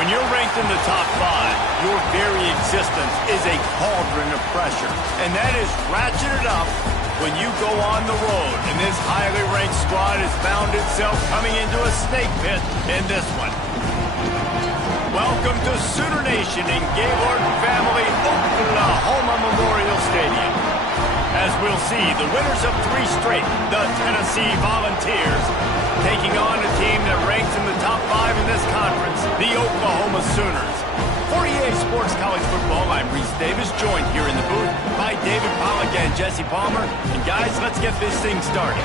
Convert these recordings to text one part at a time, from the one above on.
When you're ranked in the top 5, your very existence is a cauldron of pressure. And that is ratcheted up when you go on the road. And this highly ranked squad has found itself coming into a snake pit in this one. Welcome to Sooner Nation in Gaylord Family Oklahoma Memorial Stadium. As we'll see, the winners of 3 straight, the Tennessee Volunteers, taking on a team that ranks in the top 5 in this conference, the Oklahoma Sooners. For EA Sports College Football, I'm Reese Davis, joined here in the booth by David Pollack and Jesse Palmer. And guys, let's get this thing started.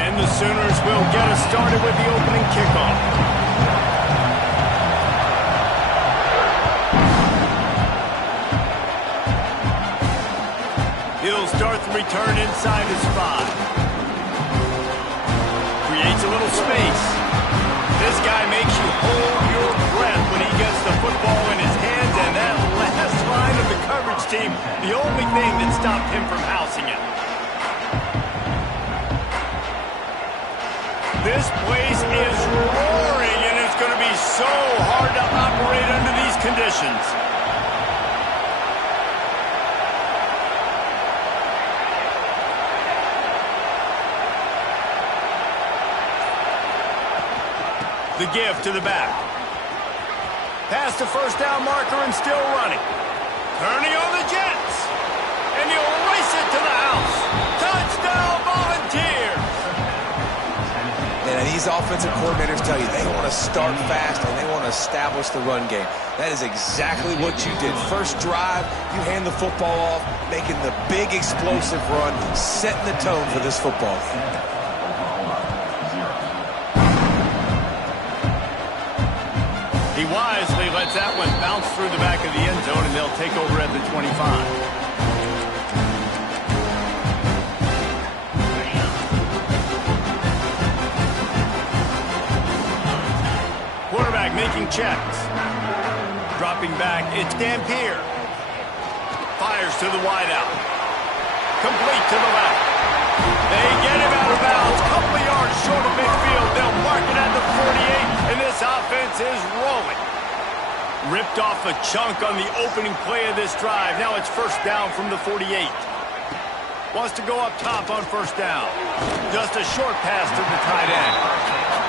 And the Sooners will get us started with the opening kickoff. He'll start the return inside his 5. Creates a little space. This guy makes you hold your breath when he gets the football in his hands, and that last line of the coverage team, the only thing that stopped him from housing it. This place is roaring, and it's going to be so hard to operate under these conditions. The give to the back. Past the first down marker and still running. Turning on the Jets. And he'll race it to the house. Touchdown, Volunteers! And these offensive coordinators tell you they want to start fast and they want to establish the run game. That is exactly what you did. First drive, you hand the football off, making the big explosive run, setting the tone for this football game. He wisely lets that one bounce through the back of the end zone, and they'll take over at the 25. Quarterback making checks. Dropping back, it's Dampier. Fires to the wideout. Complete to the left. They get him out of bounds. Couple of yards short of midfield. They'll mark it at the 48, and this offense is rolling. Ripped off a chunk on the opening play of this drive. Now it's first down from the 48. Wants to go up top on first down. Just a short pass to the tight end.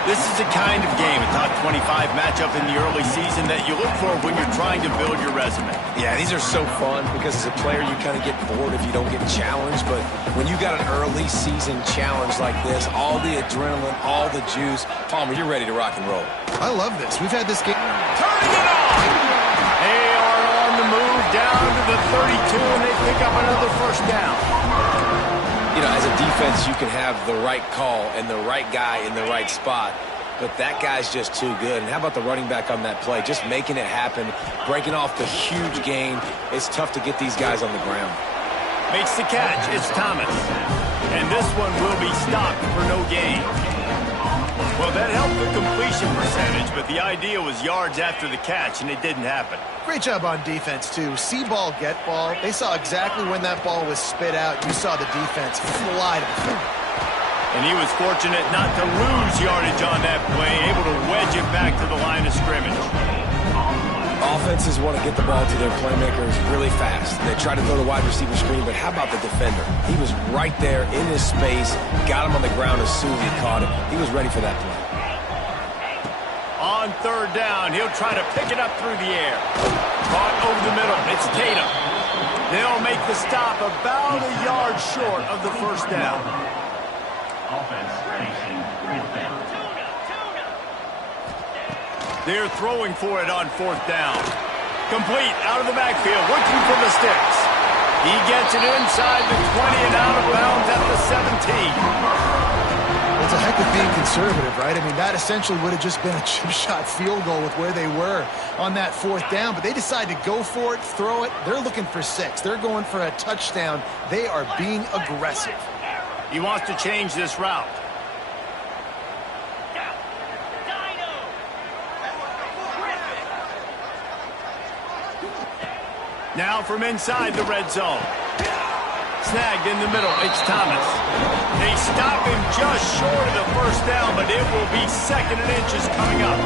This is the kind of game, a top 25 matchup in the early season, that you look for when you're trying to build your resume. Yeah, these are so fun because as a player you kind of get bored if you don't get challenged, but when you got an early season challenge like this, all the adrenaline, all the juice, Palmer, you're ready to rock and roll. I love this. We've had this game. Turning it on! They are on the move down to the 32, and they pick up another first down. You know, as a defense, you can have the right call and the right guy in the right spot, but that guy's just too good. And how about the running back on that play? Just making it happen, breaking off the huge gain. It's tough to get these guys on the ground. Makes the catch. It's Thomas. And this one will be stopped for no gain. Well, that helped the completion percentage, but the idea was yards after the catch, and it didn't happen. Great job on defense, too. See ball, get ball. They saw exactly when that ball was spit out. You saw the defense fly to the field. And he was fortunate not to lose yardage on that play, able to wedge it back to the line of scrimmage. Offenses want to get the ball to their playmakers really fast. They try to throw the wide receiver screen, but how about the defender? He was right there in his space, got him on the ground as soon as he caught it. He was ready for that play. On third down, he'll try to pick it up through the air. Caught over the middle. It's Tatum. They'll make the stop about a yard short of the first down. They're throwing for it on fourth down. Complete out of the backfield, looking for the sticks. He gets it inside the 20 and out of bounds at the 17. We'll the heck with being conservative, right? I mean, that essentially would have just been a chip shot field goal with where they were on that 4th down, but they decided to go for it, throw it. They're looking for 6. They're going for a touchdown. They are being aggressive. He wants to change this route. Now from inside the red zone. Snagged in the middle. It's Thomas. They stop him just short of the 1st down, but it will be 2nd and inches coming up.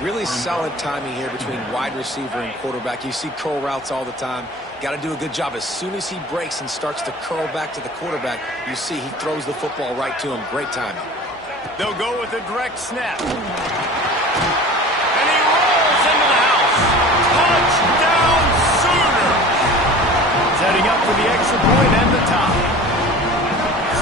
Really solid timing here between wide receiver and quarterback. You see curl routes all the time. Got to do a good job. As soon as he breaks and starts to curl back to the quarterback, you see he throws the football right to him. Great timing. They'll go with a direct snap. And he rolls into the house. Touchdown, Sooner! Setting up for the extra point and the top.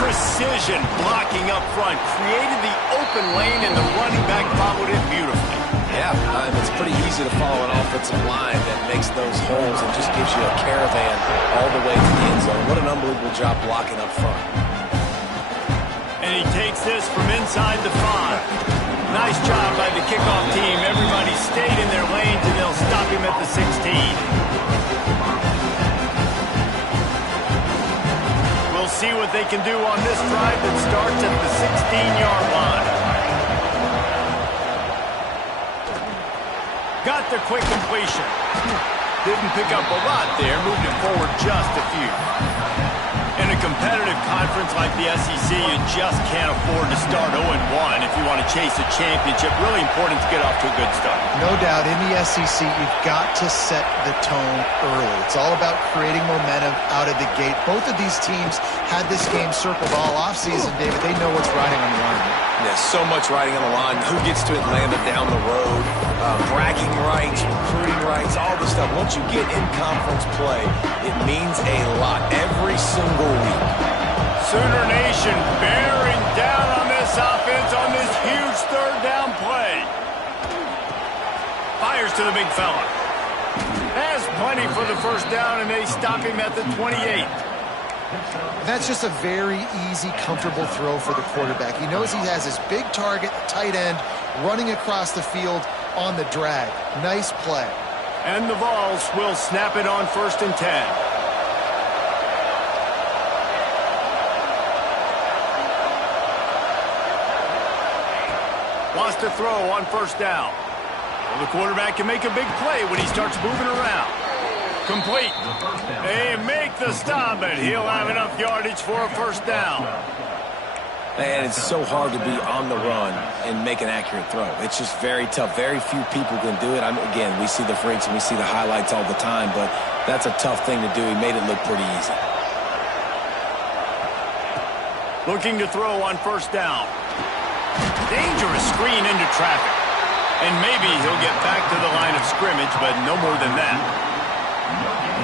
Precision blocking up front. Created the open lane, and the running back followed it beautifully. Yeah, it's pretty easy to follow an offensive line that makes those holes and just gives you a caravan all the way to the end zone. What an unbelievable job blocking up front. And he takes this from inside the 5. Nice job by the kickoff team. Everybody stayed in their lanes, and they'll stop him at the 16. We'll see what they can do on this drive that starts at the 16-yard line. Got the quick completion. Didn't pick up a lot there, moved it forward just a few. In a competitive conference like the SEC, you just can't afford to start 0-1 if you want to chase a championship. Really important to get off to a good start. No doubt, in the SEC, you've got to set the tone early. It's all about creating momentum out of the gate. Both of these teams had this game circled all offseason, David. They know what's riding on the line. Yeah, so much riding on the line. Who gets to Atlanta down the road? Bragging rights, recruiting rights, all this stuff. Once you get in conference play, it means a lot every single week. Sooner Nation bearing down on this offense on this huge 3rd down play. Fires to the big fella. Has plenty for the 1st down, and they stop him at the 28. That's just a very easy, comfortable throw for the quarterback. He knows he has his big target, tight end, running across the field on the drag. Nice play. And the Vols will snap it on 1st and 10. Wants to throw on 1st down. Well, the quarterback can make a big play when he starts moving around. Complete. They make the stop, but he'll have enough yardage for a 1st down. And it's so hard to be on the run and make an accurate throw. It's just very tough. Very few people can do it. Again, we see the freaks and we see the highlights all the time, but that's a tough thing to do. He made it look pretty easy. Looking to throw on 1st down. Dangerous screen into traffic. And maybe he'll get back to the line of scrimmage, but no more than that.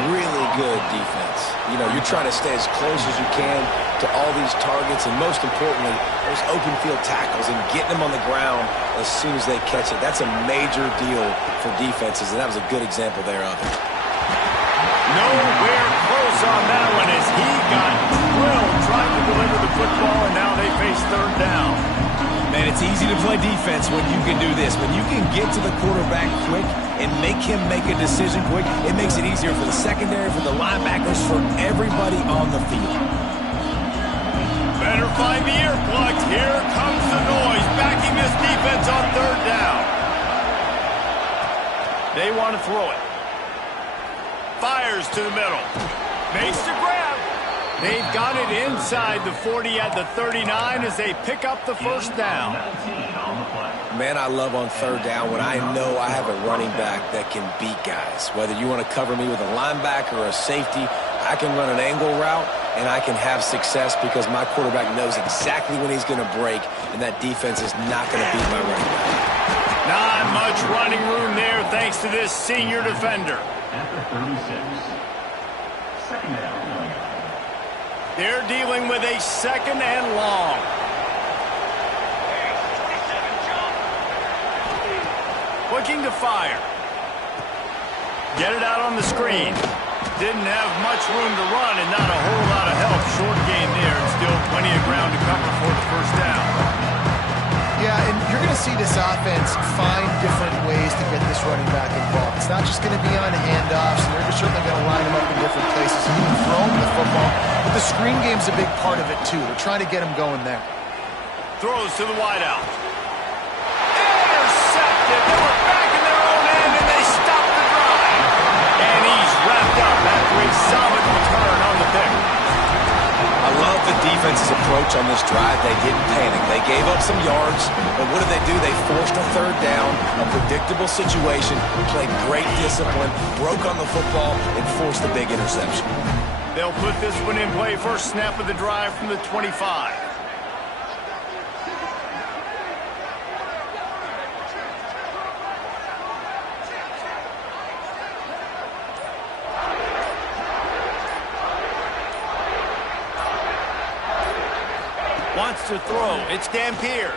Really good defense. You know, you're trying to stay as close as you can to all these targets, and most importantly, those open field tackles and getting them on the ground as soon as they catch it. That's a major deal for defenses, and that was a good example there of it. Nowhere close on that one as he got drilled trying to deliver the football, and now they face 3rd down. Man, it's easy to play defense when you can do this. When you can get to the quarterback quick and make him make a decision quick, it makes it easier for the secondary, for the linebackers, for everybody on the field. Better find the earplugs. Here comes the noise, backing this defense on 3rd down. They want to throw it. Fires to the middle. Makes the grab. They've got it inside the 40 at the 39 as they pick up the 1st down. Man, I love on 3rd down when I know I have a running back that can beat guys. Whether you want to cover me with a linebacker or a safety, I can run an angle route and I can have success because my quarterback knows exactly when he's going to break, and that defense is not going to beat my running back. Not much running room there thanks to this senior defender. After 36, 2nd down. They're dealing with a 2nd and long. Looking to fire. Get it out on the screen. Didn't have much room to run and not a whole lot of help. Short game there and still plenty of ground to cover for the first down. Yeah, and you're going to see this offense find different ways to get this running back involved. It's not just going to be on handoffs, and they're certainly going to line him up in different places and even throw him the football. But the screen game's a big part of it, too. They're trying to get him going there. Throws to the wideout. Intercepted. They were back in their own end, and they stopped the drive. And he's wrapped up after a solid return on the pick. I love the defense's approach on this drive. They didn't panic. They gave up some yards, but what did they do? They forced a third down, a predictable situation, played great discipline, broke on the football, and forced the big interception. They'll put this one in play. First snap of the drive from the 25. Wants to throw. It's Dampier.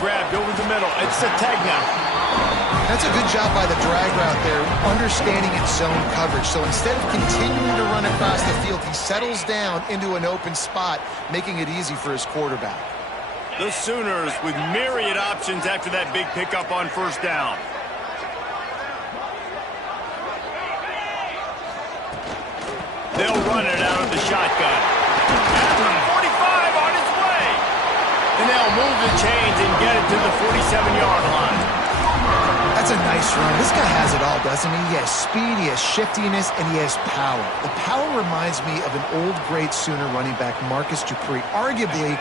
Grabbed over the middle. It's Sategna. That's a good job by the drag route there, understanding its zone coverage. So instead of continuing to run across the field, he settles down into an open spot, making it easy for his quarterback. The Sooners with myriad options after that big pickup on first down. They'll run it out of the shotgun. After 45 on its way. And they'll move the chains and get it to the 47-yard line. That's a nice run. This guy has it all, doesn't he? He has speed, he has shiftiness, and he has power. The power reminds me of an old, great Sooner running back, Marcus Dupree, arguably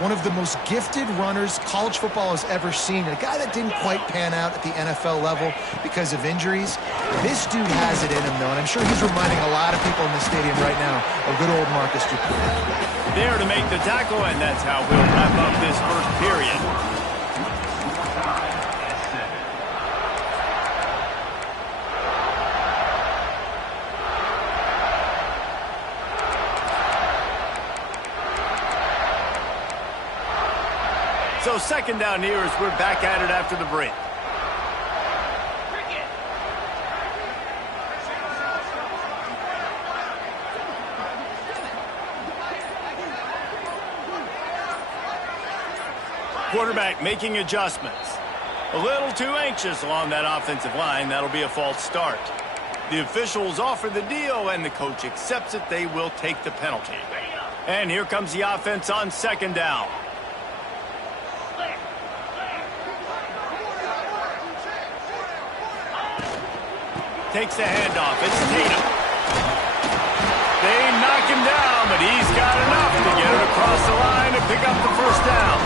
one of the most gifted runners college football has ever seen. A guy that didn't quite pan out at the NFL level because of injuries. This dude has it in him, though, and I'm sure he's reminding a lot of people in the stadium right now of good old Marcus Dupree. There to make the tackle, and that's how we'll wrap up this first period. So second down here as we're back at it after the break. Quarterback making adjustments. A little too anxious along that offensive line. That'll be a false start. The officials offer the deal, and the coach accepts it. They will take the penalty. And here comes the offense on second down. Takes the handoff. It's Tatum. They knock him down, but he's got enough to get it across the line and pick up the first down.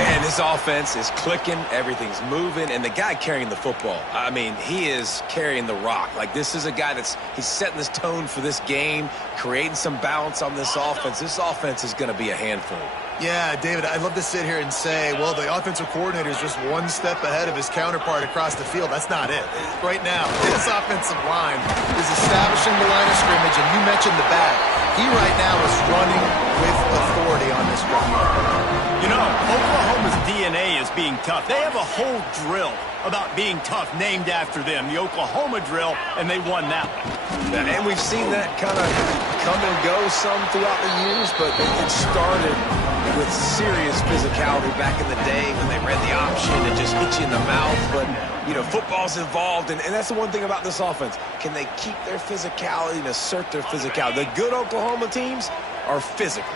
And this offense is clicking, everything's moving, and the guy carrying the football, I mean, he is carrying the rock. Like, this is a guy he's setting this tone for this game, creating some balance on this offense. This offense is going to be a handful. Yeah, David, I'd love to sit here and say, well, the offensive coordinator is just one step ahead of his counterpart across the field. That's not it. Right now, this offensive line is establishing the line of scrimmage, and you mentioned the back. He right now is running with authority on this drive. You know, Oklahoma's DNA is being tough. They have a whole drill about being tough named after them, the Oklahoma drill, and they won that one. And we've seen that kind of come and go some throughout the years, but it started with serious physicality back in the day when they read the option and just hit you in the mouth. But, you know, football's involved, and that's the one thing about this offense. Can they keep their physicality and assert their physicality? The good Oklahoma teams are physical.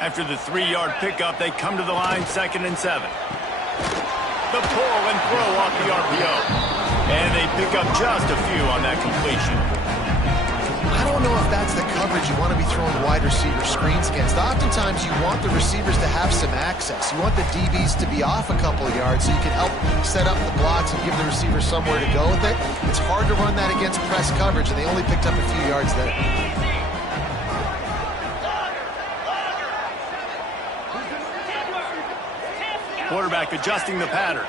After the 3-yard pickup, they come to the line, 2nd and 7. The pull and throw off the RPO. And they pick up just a few on that completion. I don't know if that's the coverage you want to be throwing wide receiver screens against. Oftentimes, you want the receivers to have some access. You want the DBs to be off a couple of yards so you can help set up the blocks and give the receiver somewhere to go with it. It's hard to run that against press coverage, and they only picked up a few yards there. Quarterback adjusting the pattern.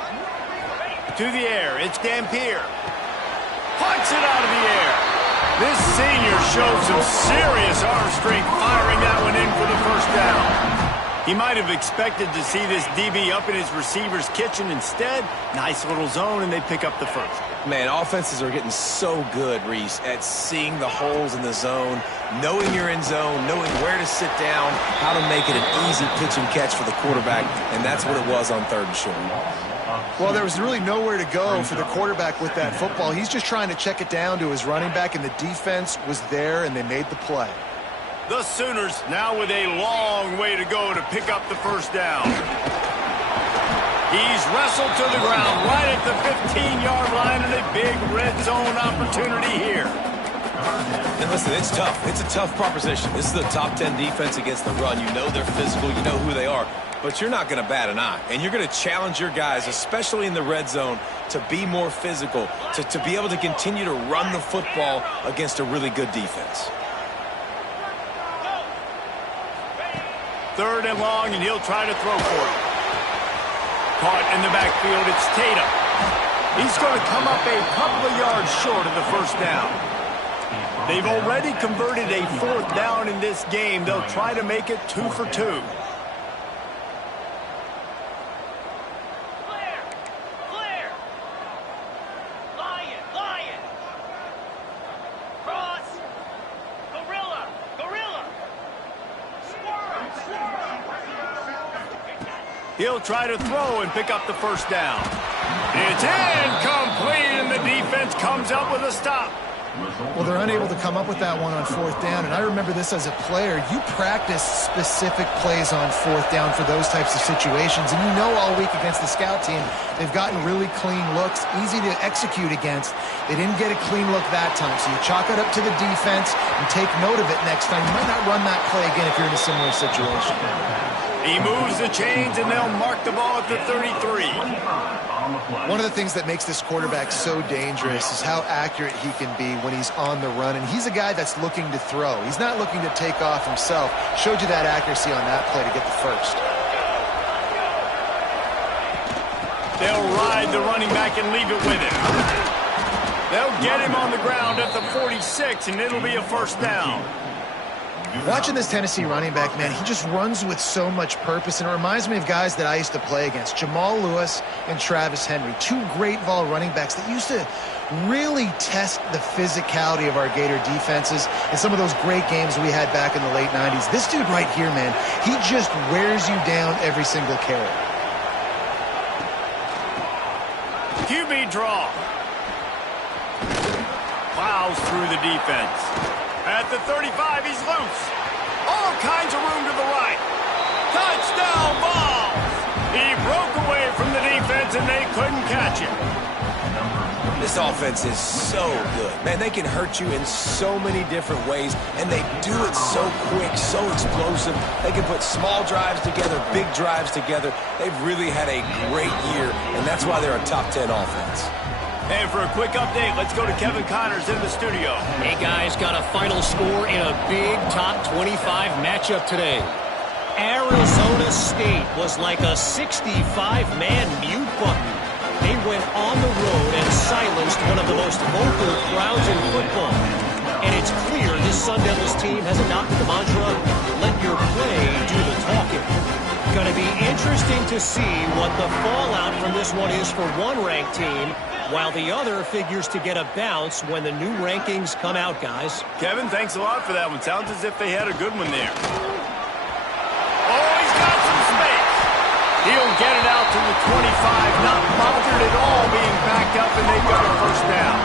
To the air, it's Dampier. Punts it out of the air. This senior showed some serious arm strength firing that one in for the first down. He might have expected to see this DB up in his receiver's kitchen. Instead, nice little zone, and they pick up the first. Man, offenses are getting so good, Reese, at seeing the holes in the zone, knowing you're in zone, knowing where to sit down, how to make it an easy pitch and catch for the quarterback, and that's what it was on 3rd and short. Well, there was really nowhere to go for the quarterback with that football. He's just trying to check it down to his running back, and the defense was there, and they made the play. The Sooners now with a long way to go to pick up the first down. He's wrestled to the ground right at the 15-yard line, and a big red zone opportunity here. And listen, it's tough. It's a tough proposition. This is the top 10 defense against the run. You know they're physical. You know who they are. But you're not going to bat an eye. And you're going to challenge your guys, especially in the red zone, to be more physical, to be able to continue to run the football against a really good defense. 3rd and long, and he'll try to throw for it. Caught in the backfield, it's Tatum. He's going to come up a couple of yards short of the first down. They've already converted a 4th down in this game. They'll try to make it 2 for 2. He'll try to throw and pick up the first down. It's incomplete, and the defense comes up with a stop. Well, they're unable to come up with that one on 4th down, and I remember this as a player. You practice specific plays on 4th down for those types of situations, and you know all week against the scout team, they've gotten really clean looks, easy to execute against. They didn't get a clean look that time, so you chalk it up to the defense and take note of it next time. You might not run that play again if you're in a similar situation. He moves the chains, and they'll mark the ball at the 33. One of the things that makes this quarterback so dangerous is how accurate he can be when he's on the run, and he's a guy that's looking to throw. He's not looking to take off himself. Showed you that accuracy on that play to get the first. They'll ride the running back and leave it with him. They'll get him on the ground at the 46, and it'll be a first down. Watching this Tennessee running back, man, he just runs with so much purpose, and it reminds me of guys that I used to play against, Jamal Lewis and Travis Henry, 2 great vol running backs that used to really test the physicality of our Gator defenses in some of those great games we had back in the late 90s. This dude right here, man, he just wears you down every single carry. QB draw. Plows through the defense. At the 35, he's loose. All kinds of room to the right. Touchdown ball. He broke away from the defense, and they couldn't catch him. This offense is so good. Man, they can hurt you in so many different ways, and they do it so quick, so explosive. They can put small drives together, big drives together. They've really had a great year, and that's why they're a top 10 offense. And for a quick update, let's go to Kevin Connors in the studio. Hey, guys, got a final score in a big top 25 matchup today. Arizona State was like a 65-man mute button. They went on the road and silenced one of the most vocal crowds in football. And it's clear this Sun Devils team has adopted the mantra, let your play do the talking. Going to be interesting to see what the fallout from this one is for one ranked team, while the other figures to get a bounce when the new rankings come out, guys. Kevin, thanks a lot for that one. Sounds as if they had a good one there. Oh, he's got some space. He'll get it out to the 25, not bothered at all being backed up, and they've got a first down.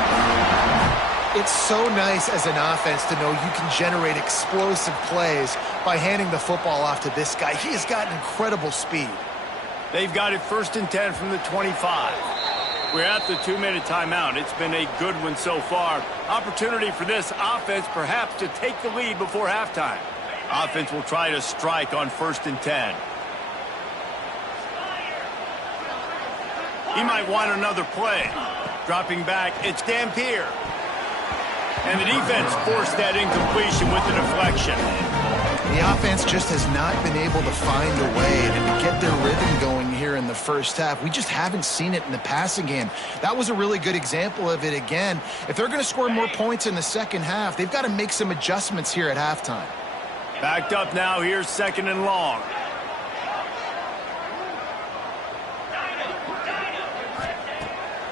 It's so nice as an offense to know you can generate explosive plays by handing the football off to this guy. He has got incredible speed. They've got it 1st and 10 from the 25. We're at the 2-minute timeout. It's been a good one so far. Opportunity for this offense perhaps to take the lead before halftime. Offense will try to strike on 1st and 10. He might want another play. Dropping back, it's Dampier. And the defense forced that incompletion with the deflection. The offense just has not been able to find a way and to get their rhythm going here in the first half. We just haven't seen it in the passing game. That was a really good example of it again. If they're going to score more points in the second half, they've got to make some adjustments here at halftime. Backed up now, here's 2nd and long.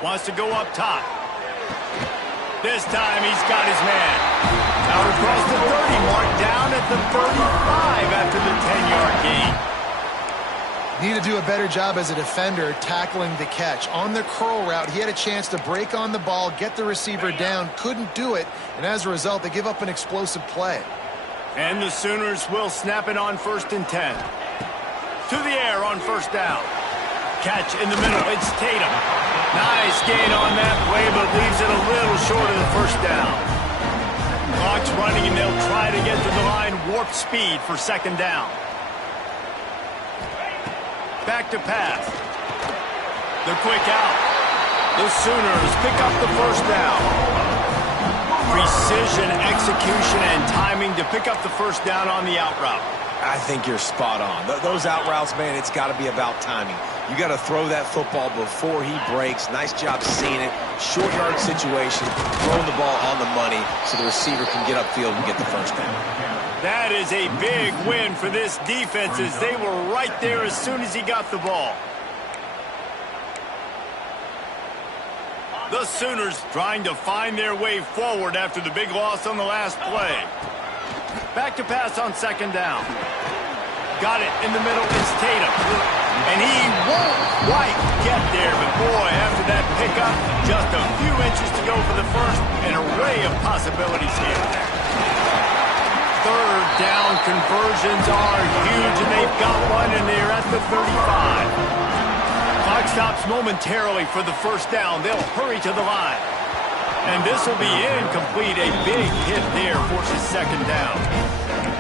Wants to go up top. This time he's got his man. Out across the 30 mark, down at the 35 after the 10-yard gain. Need to do a better job as a defender tackling the catch. On the curl route, he had a chance to break on the ball, get the receiver down, couldn't do it, and as a result, they give up an explosive play. And the Sooners will snap it on 1st and 10. To the air on 1st down. Catch in the middle, it's Tatum. Nice gain on that play, but leaves it a little short of the 1st down. Clock's running, and they'll try to get to the line warp speed for 2nd down. Back to pass. The quick out. The Sooners pick up the 1st down. Precision, execution, and timing to pick up the 1st down on the out route. I think you're spot on. Those out routes, man, it's got to be about timing. You got to throw that football before he breaks. Nice job seeing it. Short yard situation, throwing the ball on the money so the receiver can get upfield and get the 1st down. That is a big win for this defense as they were right there as soon as he got the ball. The Sooners trying to find their way forward after the big loss on the last play. Back to pass on 2nd down. Got it in the middle, it's Tatum. And he won't quite get there, but boy, after that pickup, just a few inches to go for the 1st, an array of possibilities here. 3rd down conversions are huge, and they've got one, and they're at the 35. Clock stops momentarily for the 1st down. They'll hurry to the line. And this will be incomplete. A big hit there forces 2nd down.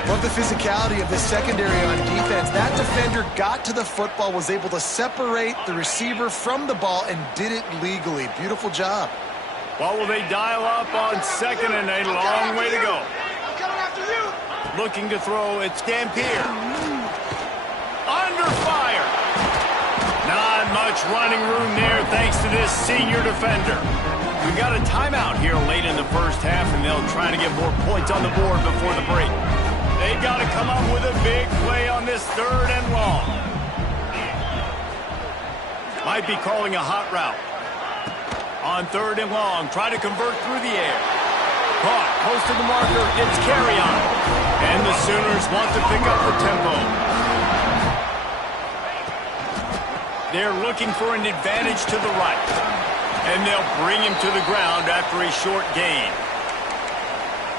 Love the physicality of the secondary on defense. That defender got to the football, was able to separate the receiver from the ball, and did it legally. Beautiful job. What will they dial up on 2nd, and a long way to go. Looking to throw, it's Dampier. Under fire. Not much running room there thanks to this senior defender. We've got a timeout here late in the 1st half, and they'll try to get more points on the board before the break. They've got to come up with a big play on this 3rd and long. Might be calling a hot route. On 3rd and long, try to convert through the air. Caught, close to the marker, it's Carry-on. And the Sooners want to pick up the tempo. They're looking for an advantage to the right. And they'll bring him to the ground after a short gain.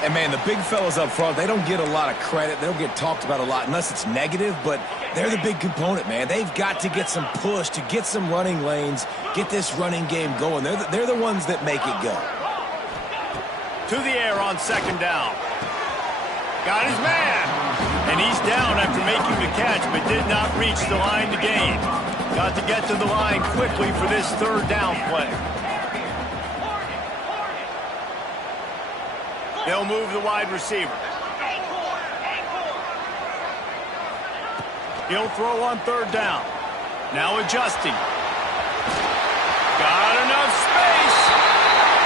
And, man, the big fellas up front, they don't get a lot of credit. They don't get talked about a lot unless it's negative, but they're the big component, man. They've got to get some push, to get some running lanes, get this running game going. They're the ones that make it go. To the air on 2nd down. Got his man. And he's down after making the catch, but did not reach the line to gain. Got to get to the line quickly for this 3rd down play. They'll move the wide receiver. He'll throw on 3rd down. Now adjusting. Got enough space.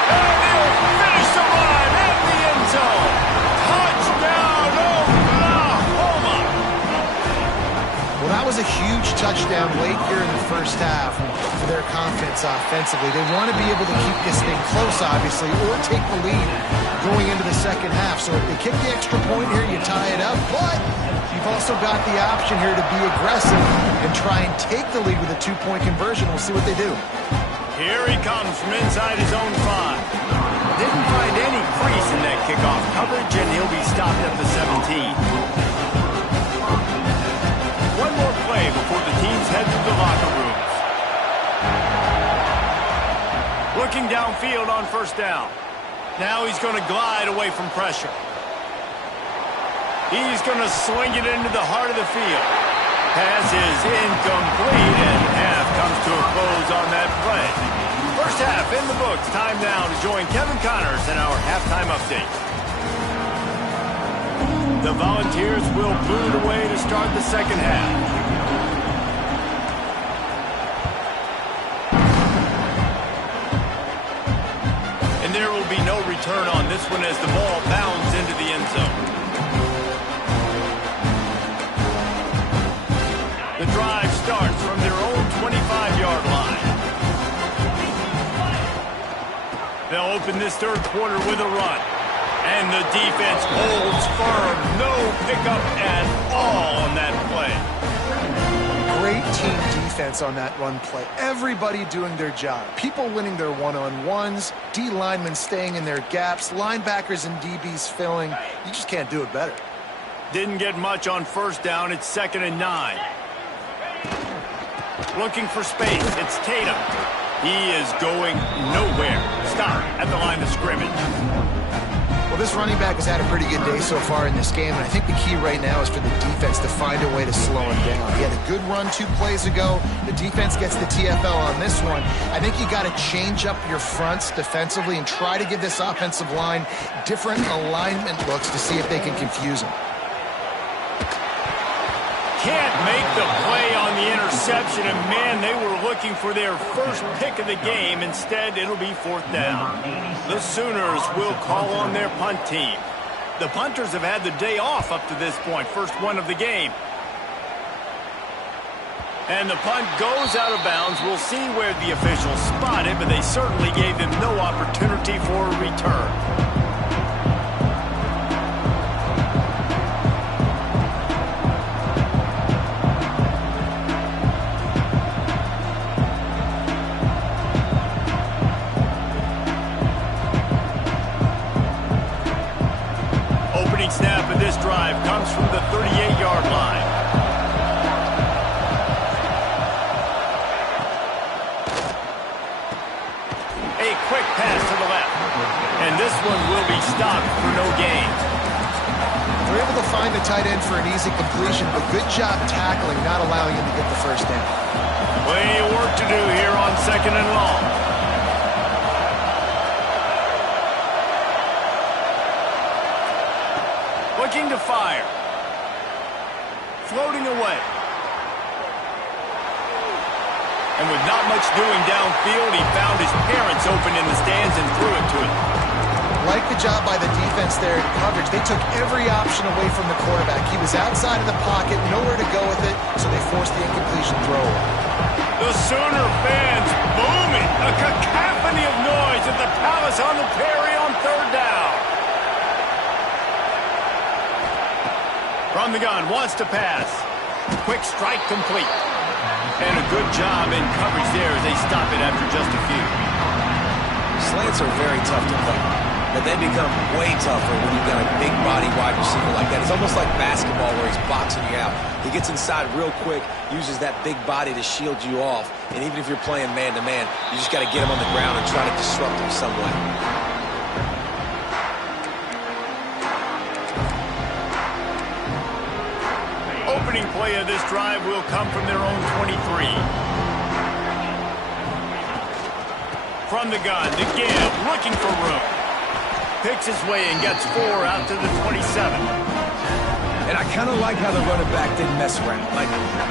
And he'll finish the run in the end zone. Touchdown, Oklahoma. Well, that was a huge touchdown late here in the 1st half for their confidence offensively. They want to be able to keep this thing close, obviously, or take the lead going into the 2nd half. So if they kick the extra point here, you tie it up. But you've also got the option here to be aggressive and try and take the lead with a 2-point conversion. We'll see what they do. Here he comes from inside his own 5. Didn't find any crease in that kickoff coverage, and he'll be stopped at the 17. One more play before the teams head to the locker rooms. Looking downfield on 1st down. Now he's going to glide away from pressure. He's going to swing it into the heart of the field. Pass is incomplete, and half comes to a close on that play. 1st half in the books. Time now to join Kevin Connors in our halftime update. The Volunteers will boot away to start the 2nd half. And there will be no return on this one as the ball bounds into the end zone. The drive starts from their own 25-yard line. They'll open this third quarter with a run. And the defense holds firm. No pickup at all on that play. Great team defense on that run play. Everybody doing their job. People winning their one-on-ones, D linemen staying in their gaps, linebackers and DBs filling. You just can't do it better. Didn't get much on first down. It's 2nd and 9. Looking for space. It's Tatum. He is going nowhere. Stop at the line of scrimmage. Well, this running back has had a pretty good day so far in this game, and I think the key right now is for the defense to find a way to slow him down. He had a good run 2 plays ago. The defense gets the TFL on this one. I think you got to change up your fronts defensively and try to give this offensive line different alignment looks to see if they can confuse him. Can't make the play on the interception, and man, they were looking for their first pick of the game. Instead, it'll be 4th down. The Sooners will call on their punt team. The punters have had the day off up to this point, first one of the game. And the punt goes out of bounds. We'll see where the officials spot it, but they certainly gave them no opportunity for a return. Snap of this drive comes from the 38-yard line. A quick pass to the left. And this one will be stopped for no gain. They're able to find the tight end for an easy completion, but good job tackling, not allowing him to get the first down. Plenty of work to do here on 2nd and long. Looking to fire. Floating away. And with not much doing downfield, he found his parents open in the stands and threw it to him. Like the job by the defense there in coverage. They took every option away from the quarterback. He was outside of the pocket, nowhere to go with it, so they forced the incompletion throw. The Sooner fans booming. A cacophony of noise at the Palace on the Prairie on 3rd down. From the gun, wants to pass. Quick strike complete. And a good job in coverage there as they stop it after just a few. Slants are very tough to play, but they become way tougher when you've got a big body wide receiver like that. It's almost like basketball where he's boxing you out. He gets inside real quick, uses that big body to shield you off, and even if you're playing man-to-man, you just got to get him on the ground and try to disrupt him some way. Opening play of this drive will come from their own 23. From the gun, the give, looking for room. Picks his way and gets 4 out to the 27. And I kind of like how the running back didn't mess around. Like,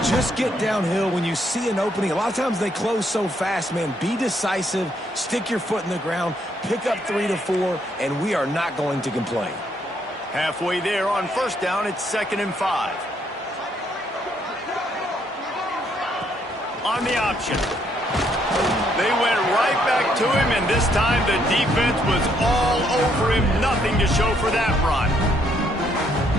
just get downhill when you see an opening. A lot of times they close so fast, man. Be decisive, stick your foot in the ground, pick up 3 to 4, and we are not going to complain. Halfway there on first down, it's 2nd and 5. On the option. They went right back to him, and this time the defense was all over him. Nothing to show for that run.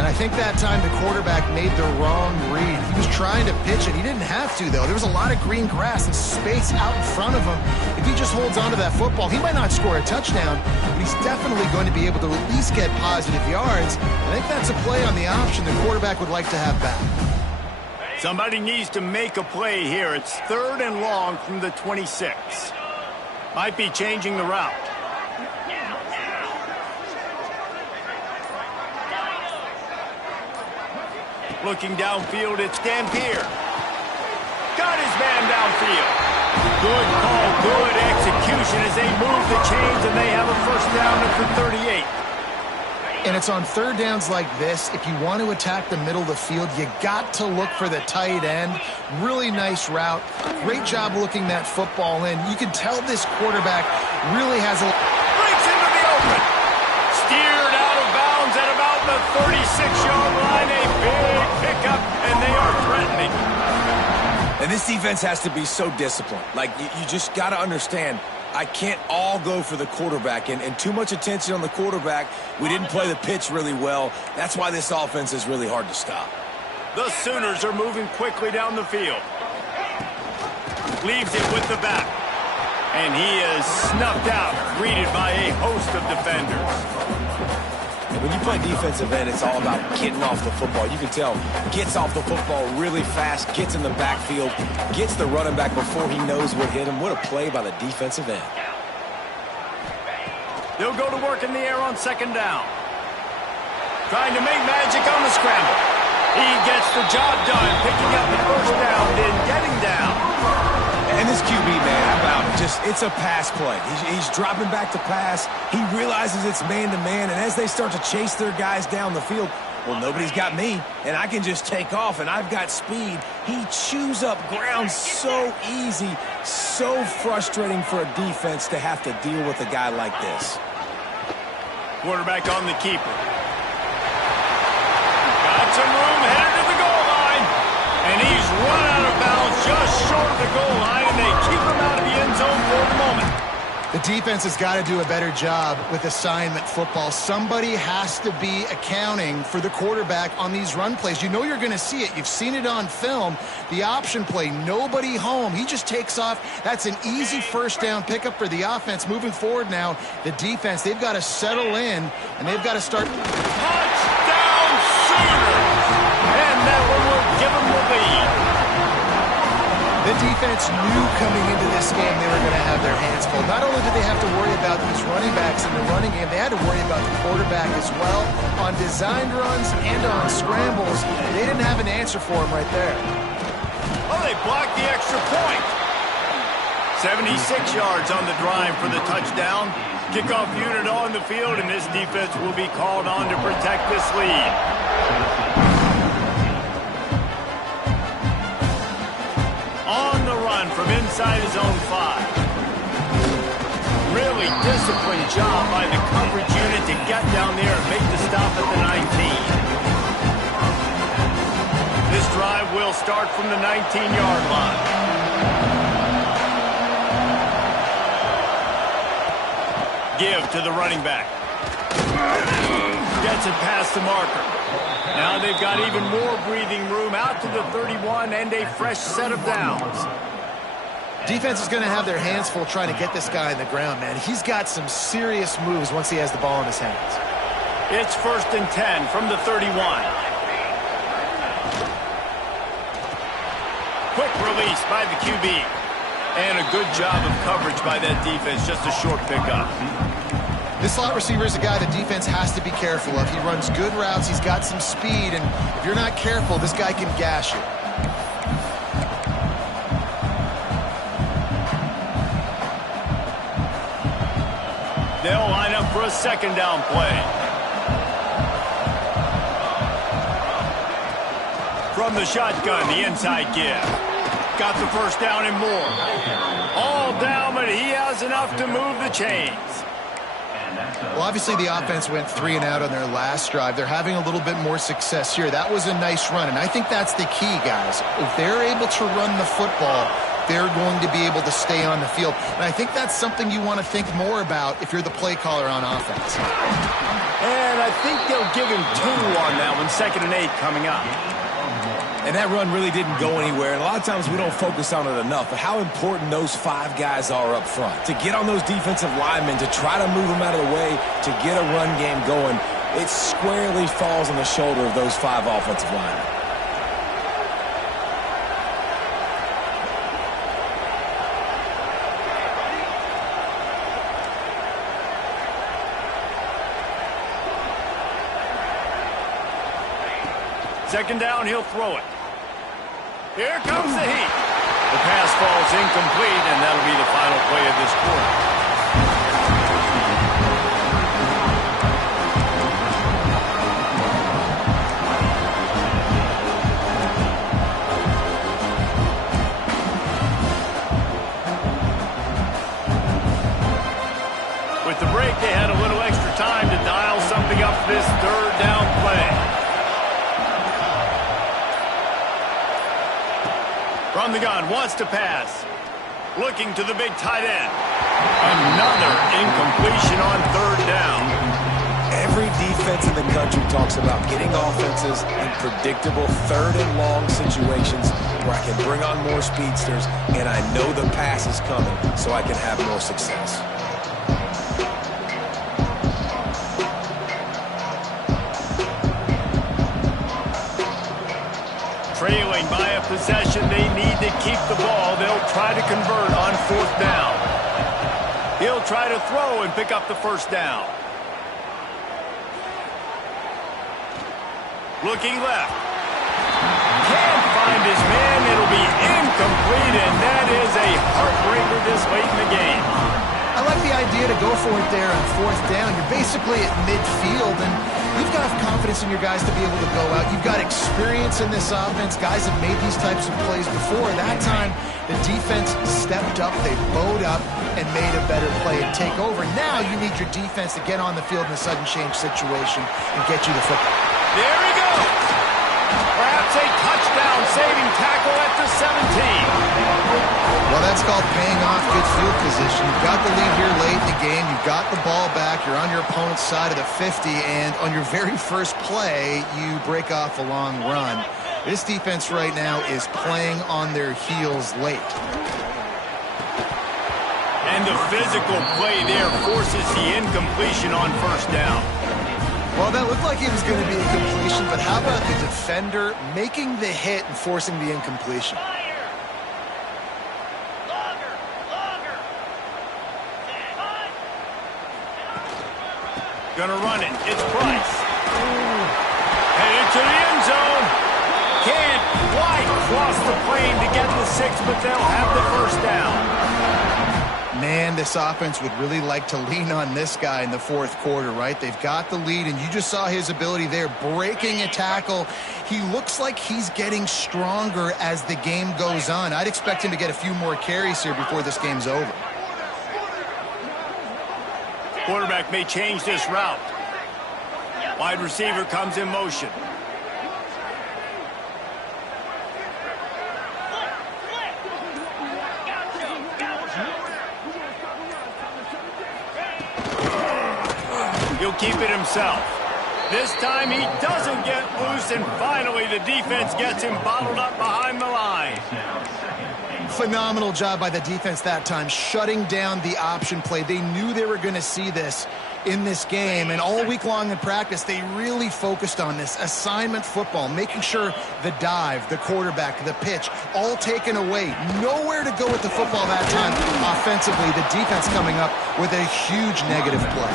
And I think that time the quarterback made the wrong read. He was trying to pitch it. He didn't have to, though. There was a lot of green grass and space out in front of him. If he just holds on to that football, he might not score a touchdown, but he's definitely going to be able to at least get positive yards. I think that's a play on the option the quarterback would like to have back. Somebody needs to make a play here. It's 3rd and long from the 26. Might be changing the route. Looking downfield, it's Dampier. Got his man downfield. Good call, good execution as they move the chains, and they have a first down at the 38. And it's on 3rd downs like this. If you want to attack the middle of the field, you got to look for the tight end. Really nice route. Great job looking that football in. You can tell this quarterback really has a... Breaks into the open. Steered out of bounds at about the 36-yard line. A big pickup, and they are threatening. And this defense has to be so disciplined. Like, you just got to understand, I can't all go for the quarterback, and too much attention on the quarterback. We didn't play the pitch really well. That's why this offense is really hard to stop. The Sooners are moving quickly down the field. Leaves it with the back. And he is snuffed out, greeted by a host of defenders. And when you play defensive end, it's all about getting off the football. You can tell, gets off the football really fast, gets in the backfield, gets the running back before he knows what hit him. What a play by the defensive end. They'll go to work in the air on second down. Trying to make magic on the scramble. He gets the job done, picking up the first down, then getting down. And this QB, man, how about it? It's a pass play. He's dropping back to pass. He realizes it's man-to-man, and as they start to chase their guys down the field, well, nobody's got me, and I can just take off, and I've got speed. He chews up ground so easy, so frustrating for a defense to have to deal with a guy like this. Quarterback on the keeper. Got some room, headed to the goal line. And he's run out of bounds just short of the goal line, and they keep him out of the end zone for the moment. The defense has got to do a better job with assignment football. Somebody has to be accounting for the quarterback on these run plays. You know you're going to see it. You've seen it on film. The option play, nobody home. He just takes off. That's an easy first down pickup for the offense. Moving forward now, the defense, they've got to settle in, and they've got to start. Touchdown Sooners! And that one will give them the lead. The defense knew coming into this game they were going to have their hands full. Not only did they have to worry about these running backs in the running game, they had to worry about the quarterback as well. On designed runs and on scrambles, they didn't have an answer for him right there. Oh, they blocked the extra point. 76 yards on the drive for the touchdown. Kickoff unit on the field, and this defense will be called on to protect this lead. On the run from inside his own 5. Really disciplined job by the coverage unit to get down there and make the stop at the 19. This drive will start from the 19-yard line. Give to the running back. Gets it past the marker. Now they've got even more breathing room out to the 31 and a fresh set of downs. Defense is going to have their hands full trying to get this guy on the ground, man. He's got some serious moves once he has the ball in his hands. It's 1st and 10 from the 31. Quick release by the QB. And a good job of coverage by that defense. Just a short pickup. This slot receiver is a guy the defense has to be careful of. He runs good routes. He's got some speed. And if you're not careful, this guy can gash you. They'll line up for a second down play. From the shotgun, the inside give. Got the first down and more. All down, but he has enough to move the chains. Well, obviously the offense went 3 and out on their last drive. They're having a little bit more success here. That was a nice run, and I think that's the key, guys. If they're able to run the football, they're going to be able to stay on the field. And I think that's something you want to think more about if you're the play caller on offense. And I think they'll give him 2 on that one, 2nd and 8 coming up. And that run really didn't go anywhere. And a lot of times we don't focus on it enough. But how important those 5 guys are up front. To get on those defensive linemen, to try to move them out of the way, to get a run game going, it squarely falls on the shoulder of those 5 offensive linemen. Second down, he'll throw it. Here comes the heat. The pass falls incomplete, and that'll be the final play of this quarter. With the break, they had a little extra time to dial something up for this 3rd down play. From the gun, wants to pass. Looking to the big tight end. Another incompletion on third down. Every defense in the country talks about getting offenses in predictable third and long situations where I can bring on more speedsters and I know the pass is coming so I can have more success. Trailing by a possession, they need to keep the ball. They'll try to convert on fourth down. He'll try to throw and pick up the first down. Looking left. Can't find his man. It'll be incomplete, and that is a heartbreaker this late in the game. I like the idea to go for it there on fourth down. You're basically at midfield, and you've got confidence in your guys to be able to go out. You've got experience in this offense. Guys have made these types of plays before. That time, the defense stepped up. They bowed up and made a better play and take over. Now you need your defense to get on the field in a sudden change situation and get you the football. There he goes. Perhaps a touchdown-saving tackle at the 17. Well, that's called paying off good field position. You've got the lead here late in the game. You've got the ball back. You're on your opponent's side of the 50, and on your very first play, you break off a long run. This defense right now is playing on their heels late. And the physical play there forces the incompletion on first down. Well, that looked like it was going to be a completion, but how about the defender making the hit and forcing the incompletion? Gonna run it. It's Price. Headed to the end zone. Can't quite cross the plane to get the 6, but they'll have the first down. Man, this offense would really like to lean on this guy in the fourth quarter, right? They've got the lead, and you just saw his ability there, breaking a tackle. He looks like he's getting stronger as the game goes on. I'd expect him to get a few more carries here before this game's over. Quarterback may change this route. Wide receiver comes in motion. He'll keep it himself. This time he doesn't get loose, and finally the defense gets him bottled up behind the line. Phenomenal job by the defense that time, shutting down the option play. They knew they were going to see this in this game, and all week long in practice, they really focused on this assignment football, making sure the dive, the quarterback, the pitch, all taken away. Nowhere to go with the football that time offensively. The defense coming up with a huge negative play.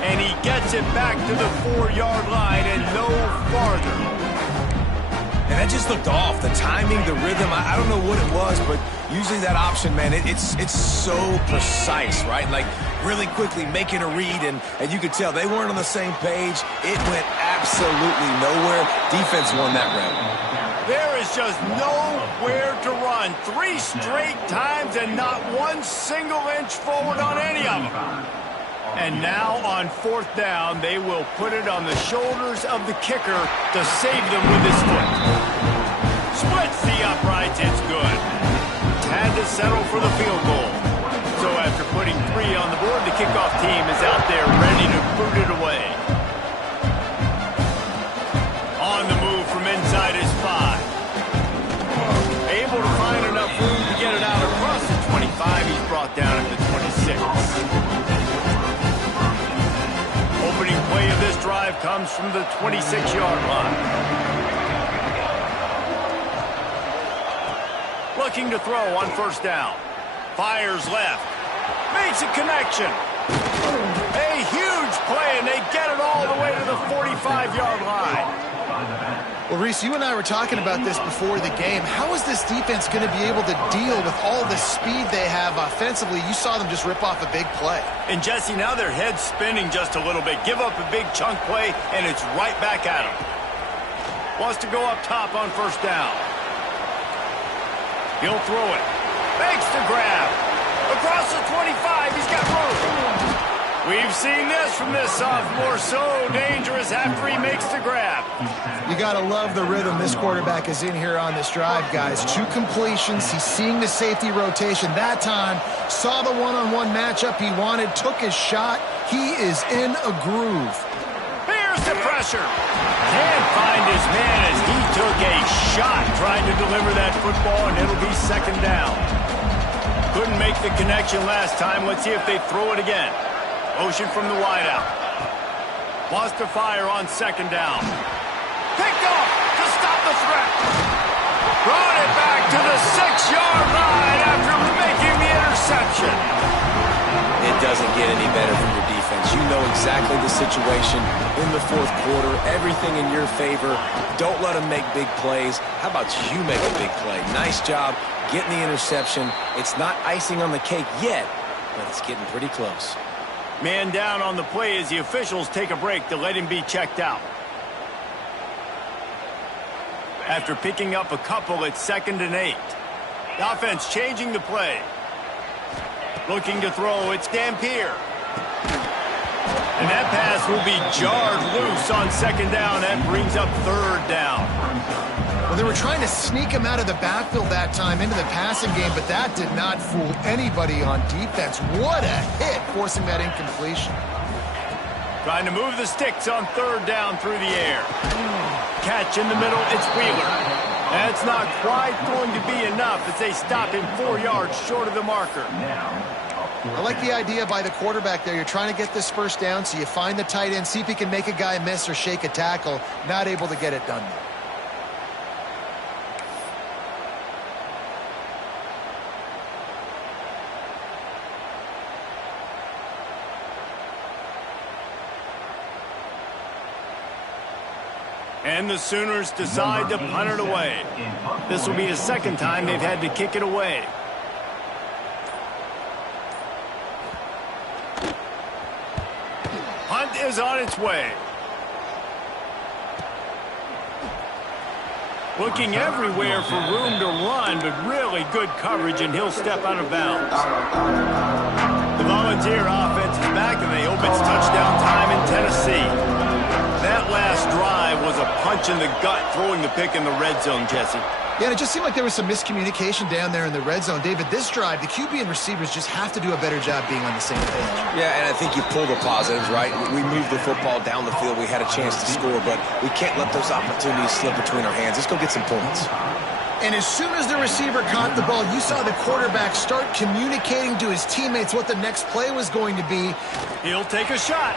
And he gets it back to the 4-yard line and no farther. And that just looked off. The timing, the rhythm, I don't know what it was, but usually that option, man, it's so precise, right? Like really quickly making a read, and you could tell they weren't on the same page. It went absolutely nowhere. Defense won that round. There is just nowhere to run. 3 straight times and not one single inch forward on any of them. And now on fourth down, they will put it on the shoulders of the kicker to save them with his foot. Splits the uprights, it's good. Had to settle for the field goal. So after putting 3 on the board, the kickoff team is out there ready to boot it away. On the move from inside his 5. Able to find enough room to get it out across the 25. He's brought down at the 26. Opening play of this drive comes from the 26-yard line. Looking to throw on first down. Fires left. Makes a connection. A huge play, and they get it all the way to the 45-yard line. Well, Reese, you and I were talking about this before the game. How is this defense going to be able to deal with all the speed they have offensively? You saw them just rip off a big play. And, Jesse, now their head's spinning just a little bit. Give up a big chunk play, and it's right back at them. Wants to go up top on first down. He'll throw it. Makes the grab. Across the 25, he's got room. We've seen this from this sophomore. So dangerous after he makes the grab. You got to love the rhythm this quarterback is in here on this drive, guys. 2 completions. He's seeing the safety rotation. That time, saw the one-on-one matchup he wanted, took his shot. He is in a groove. Here's the pressure. Can't find his man as he took a shot trying to deliver that football, and it'll be second down. Couldn't make the connection last time. Let's see if they throw it again. Motion from the wideout. Wants to fire on second down. Picked off to stop the threat. Brought it back to the 6-yard line after making the interception. It doesn't get any better from your defense. You know exactly the situation in the fourth quarter. Everything in your favor. Don't let them make big plays. How about you make a big play? Nice job getting the interception. It's not icing on the cake yet, but it's getting pretty close. Man down on the play as the officials take a break to let him be checked out. After picking up a couple, it's 2nd and 8. The offense changing the play. Looking to throw, it's Dampier. And that pass will be jarred loose on second down. That brings up third down. Well, they were trying to sneak him out of the backfield that time into the passing game, but that did not fool anybody on defense. What a hit, forcing that incompletion. Trying to move the sticks on third down through the air. Catch in the middle, it's Wheeler. That's not quite going to be enough as they stop him 4 yards short of the marker. I like the idea by the quarterback there. You're trying to get this first down, so you find the tight end, see if he can make a guy miss or shake a tackle. Not able to get it done. And the Sooners decide to punt it away. This will be the second time they've had to kick it away. Punt is on its way. Looking everywhere for room to run, but really good coverage, and he'll step out of bounds. The Volunteer offense is back, and they hope it's touchdown time in Tennessee. That last drive was a punch in the gut, throwing the pick in the red zone, Jesse. Yeah, and it just seemed like there was some miscommunication down there in the red zone. David, this drive, the QB and receivers just have to do a better job being on the same page. Yeah, and I think you pull the positives, right? We moved the football down the field. We had a chance to score, but we can't let those opportunities slip between our hands. Let's go get some points. And as soon as the receiver caught the ball, you saw the quarterback start communicating to his teammates what the next play was going to be. He'll take a shot.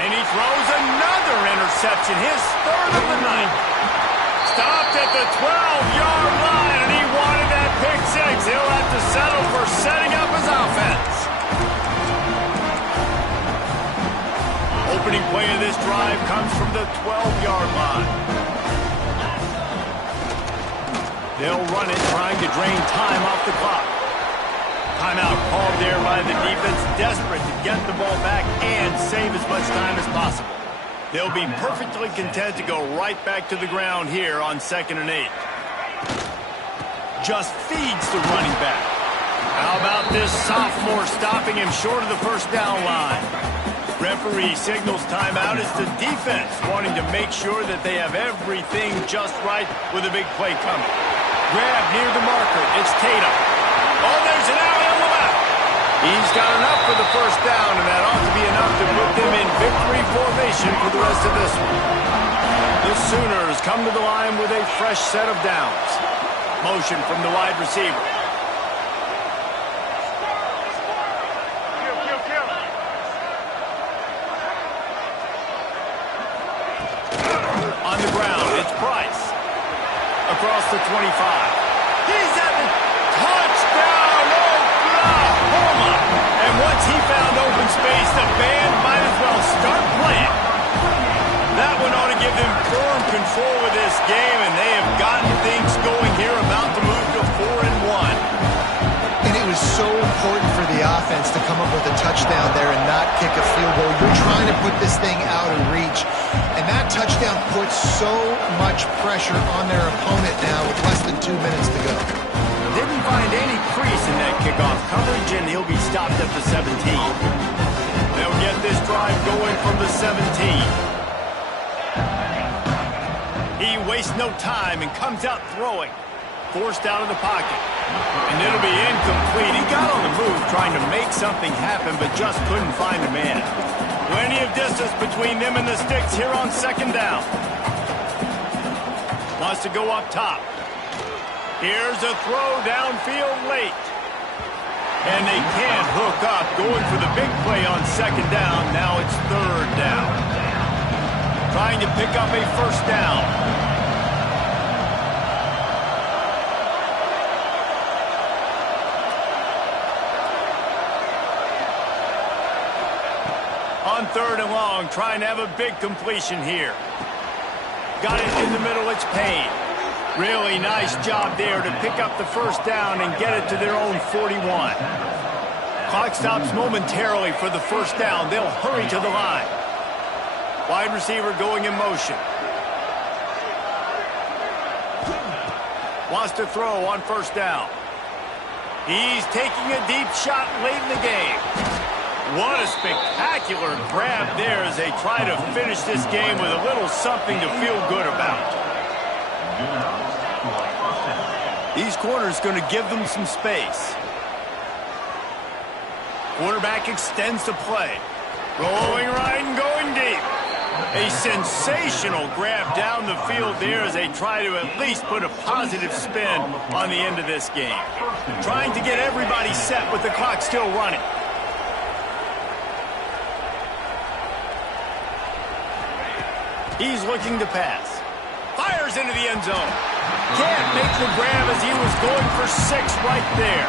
And he throws another interception, his third of the night. Stopped at the 12-yard line, and he wanted that pick six. He'll have to settle for setting up his offense. Opening play of this drive comes from the 12-yard line. They'll run it, trying to drain time off the clock. Timeout called there by the defense, desperate to get the ball back and save as much time as possible. They'll be perfectly content to go right back to the ground here on 2nd and 8. Just feeds the running back. How about this sophomore stopping him short of the first down line? Referee signals timeout as the defense wanting to make sure that they have everything just right with a big play coming. Grab near the marker. It's Tatum. Oh, there's an alley on the left. He's got enough for the first down, and that ought to be enough to put them in victory formation for the rest of this one. The Sooners come to the line with a fresh set of downs. Motion from the wide receiver. On the ground, it's Price. Across the 25. He's at the touchdown, Oklahoma! And once he found open space, the band might as well start playing. That one ought to give them firm control of this game, and they have gotten things going here, about to move to 4-1. And it was so important for the offense to come up with a touchdown there and not kick a field goal. You're trying to put this thing out of reach. And that touchdown puts so much pressure on their opponent now with less than 2 minutes to go. Didn't find any crease in that kickoff coverage, and he'll be stopped at the 17. They'll get this drive going from the 17. wastes no time and comes out throwing. Forced out of the pocket. And it'll be incomplete. He got on the move trying to make something happen, but just couldn't find a man. Plenty of distance between them and the sticks here on second down. Wants to go up top. Here's a throw downfield late. And they can't hook up. Going for the big play on second down. Now it's third down. Trying to pick up a first down. On third and long, trying to have a big completion here. Got it in the middle, it's Payne. Really nice job there to pick up the first down and get it to their own 41. Clock stops momentarily for the first down. They'll hurry to the line. Wide receiver going in motion. Wants to throw on first down. He's taking a deep shot late in the game. What a spectacular grab there as they try to finish this game with a little something to feel good about. These corners going to give them some space. Quarterback extends the play. Rolling right and going deep. A sensational grab down the field there as they try to at least put a positive spin on the end of this game. Trying to get everybody set with the clock still running. He's looking to pass. Fires into the end zone. Can't make the grab as he was going for 6 right there.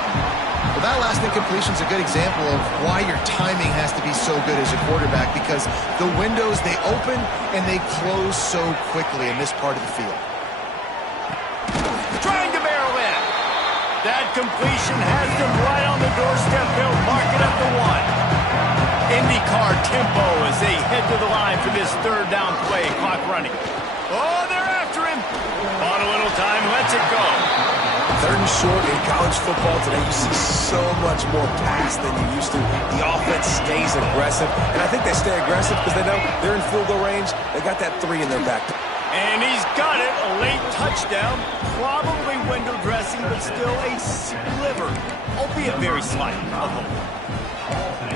Well, that last incompletion is a good example of why your timing has to be so good as a quarterback, because the windows, they open and they close so quickly in this part of the field. Trying to barrel in. That completion has them right on the doorstep. They'll mark it up to 1. IndyCar tempo as they head to the line for this third down play. Clock running. Oh, they're after him. Bought a little time, lets it go. Third and short in college football today, you see so much more pass than you used to. The offense stays aggressive, and I think they stay aggressive because they know they're in field goal range. They got that 3 in their back. And he's got it, a late touchdown. Probably window dressing, but still a sliver, albeit very slight, of hope.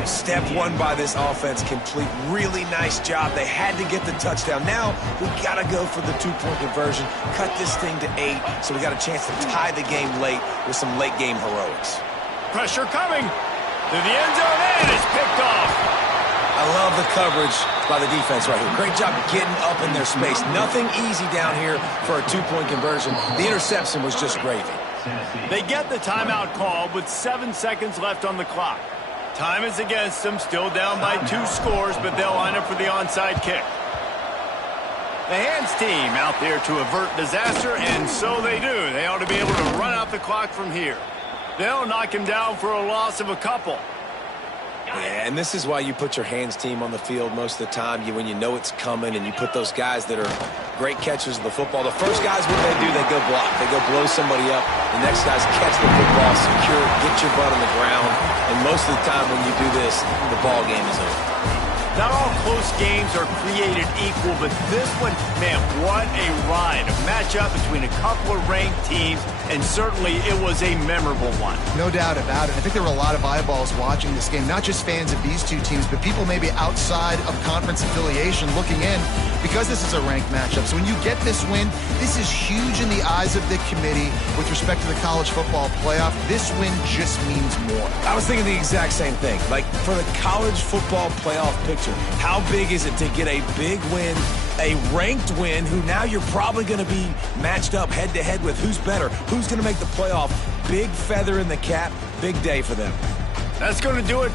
Step 1 by this offense complete. Really nice job. They had to get the touchdown. Now we got to go for the 2-point conversion. Cut this thing to 8, so we got a chance to tie the game late with some late game heroics. Pressure coming to the end zone, and it's picked off. I love the coverage by the defense right here. Great job getting up in their space. Nothing easy down here for a 2-point conversion. The interception was just gravy. They get the timeout called with 7 seconds left on the clock. Time is against them, still down by 2 scores, but they'll line up for the onside kick. The hands team out there to avert disaster, and so they do. They ought to be able to run out the clock from here. They'll knock him down for a loss of a couple. Yeah, and this is why you put your hands team on the field most of the time. When you know it's coming, and you put those guys that are great catchers of the football. The first guys, what they do, they go block. They go blow somebody up. The next guys catch the football, secure it, get your butt on the ground. And most of the time when you do this, the ball game is over. Not all close games are created equal, but this one, man, what a ride. A matchup between a couple of ranked teams, and certainly it was a memorable one. No doubt about it. I think there were a lot of eyeballs watching this game, not just fans of these two teams, but people maybe outside of conference affiliation looking in, because this is a ranked matchup. So when you get this win, this is huge in the eyes of the committee with respect to the college football playoff. This win just means more. I was thinking the exact same thing. Like, for the college football playoff picture, how big is it to get a big win, a ranked win, who now you're probably going to be matched up head-to-head with who's better, who's going to make the playoff. Big feather in the cap, big day for them. That's going to do it